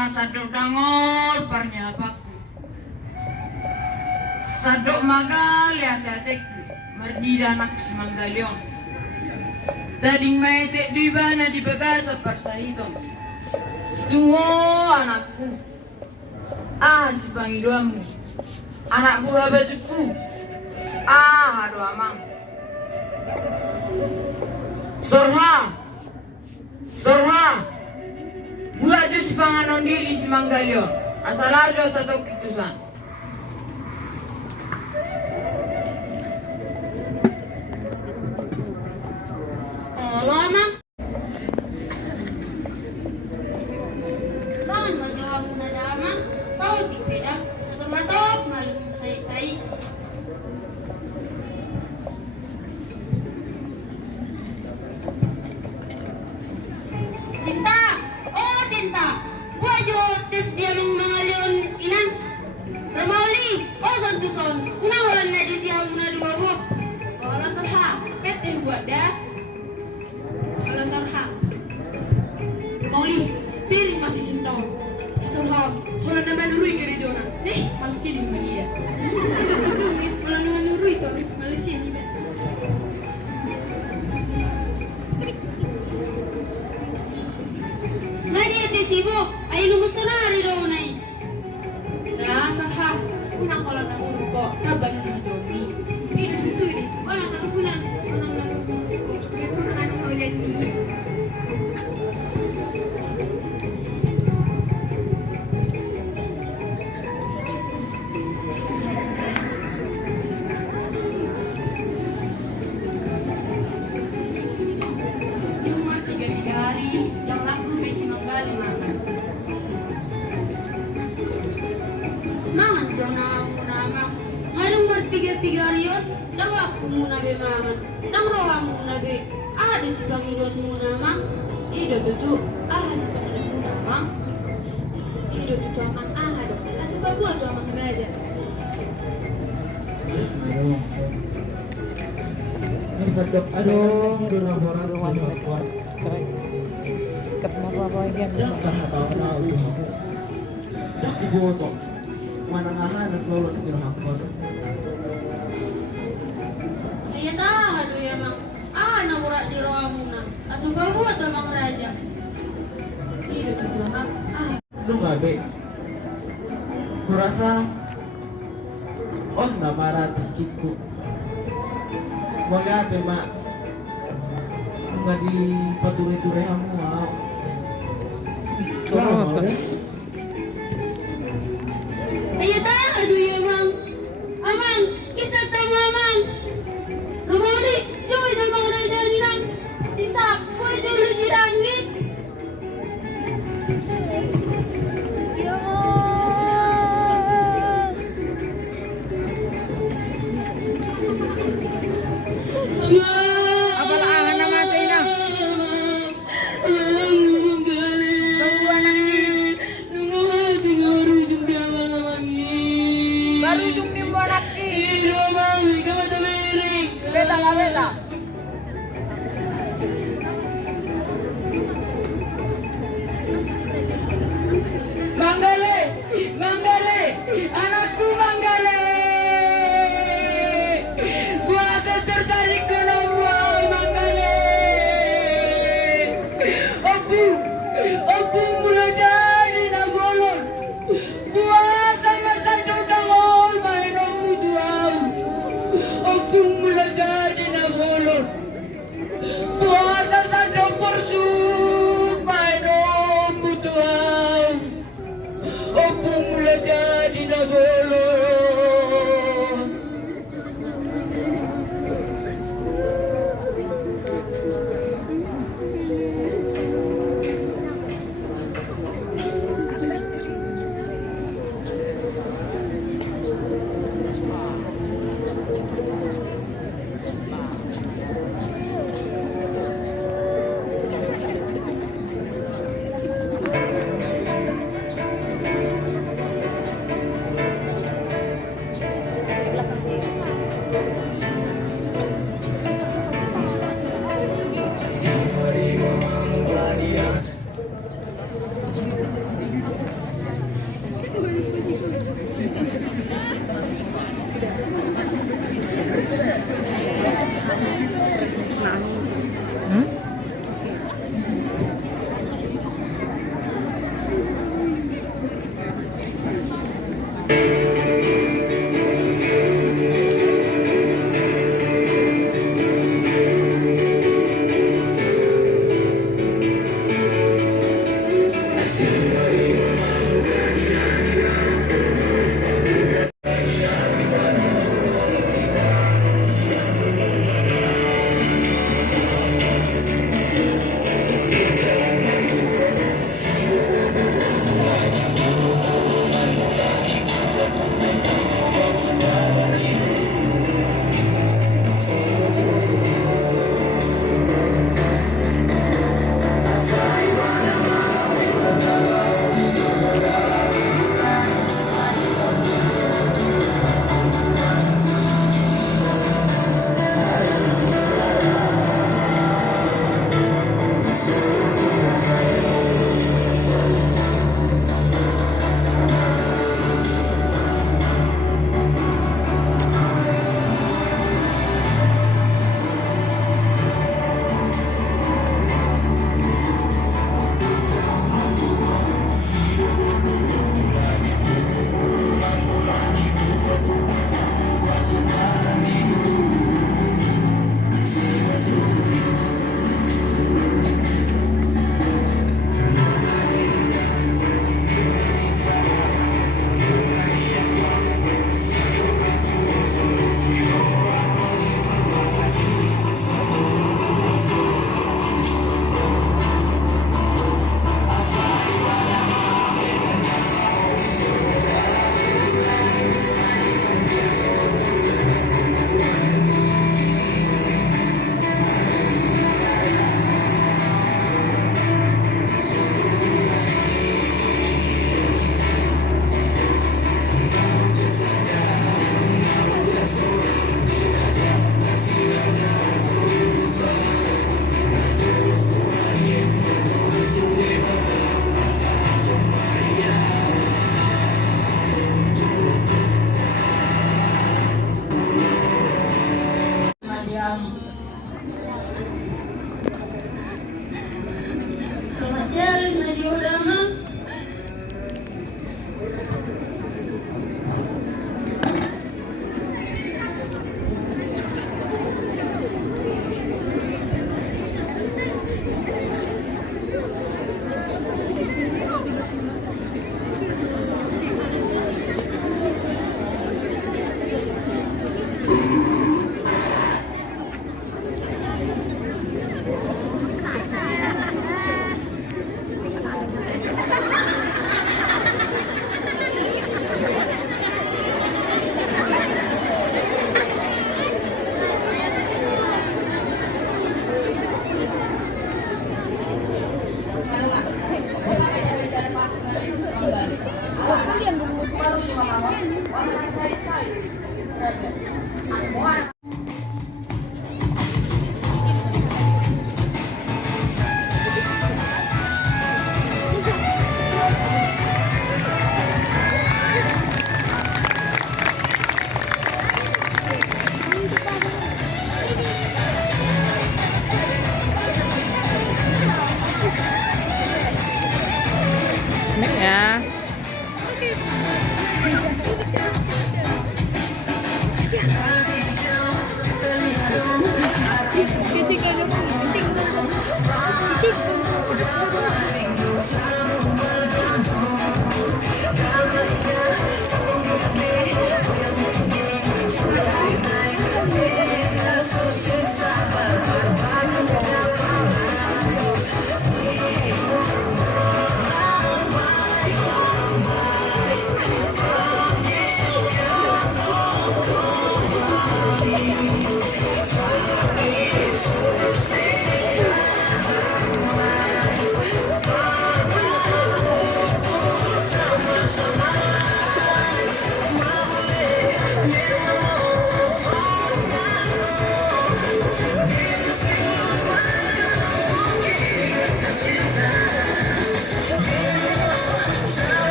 masadok dangol parnyapaku. Sadok magali hati-hatiku merdida anak semanggalion. Tading maitek di bana di bagasa parsahiton. Tuho anakku. Si pangiduamu. Anak buah bajuku. Hado amang. Sorha. Buat aja si panganon diri si Manggalio. Asal aja satu keputusan. Halo, Amang. Tangan masih kamu nada Amang. Sauti beda. Satu matop malu saya tai. Sinta, buajo tes dia mangalion inan. Ramali, santuson. Unang walan na di siya muna dua bo. Ola sarha, peteh buat dah. Ola sarha. Ramali, piring masih Sinta. Si sarha, walan na malurui kere jona. Malasi di Malia. Itu walan na malurui terus Malaysia ni. Sibuk, ay lumusunari raw na eh. Nasa ha, unang ko lang namurog ko, naban na domi. Dito eh, wala na unang namurog ko. Kaya puro na nung ulit niya. Cuma 3 hari, yang laku besi manggali makan. Mangan jona muna mang. Ngarung magpigil-pigil yun, lang laku muna be mangan. Lang roha muna be, ada si Panginoon muna mang. Ido tutu, si Panginoon muna mang. Ido tutu amang dong. Asupa buat tu amang raja. Ini sedap, aduh, orang kuat. Kat apa yan? Dah tahu itu aku. Dah diboto. Mana ngahan solo itu aku. Ayat aduh ya mang. Namurak di roha muna. Asupa buat tu amang raja. Ido tutu amang Lu nggak be? Kurasa nggak marah terkiku. Wala mak. Nggak di paturi-turi kamu mau. Ayat aduh ya mang. Amang, isa tama mang. Rumali, joy na mga raja ni nang. Sinta, boy joy si langit. Abalahan naman sa ina.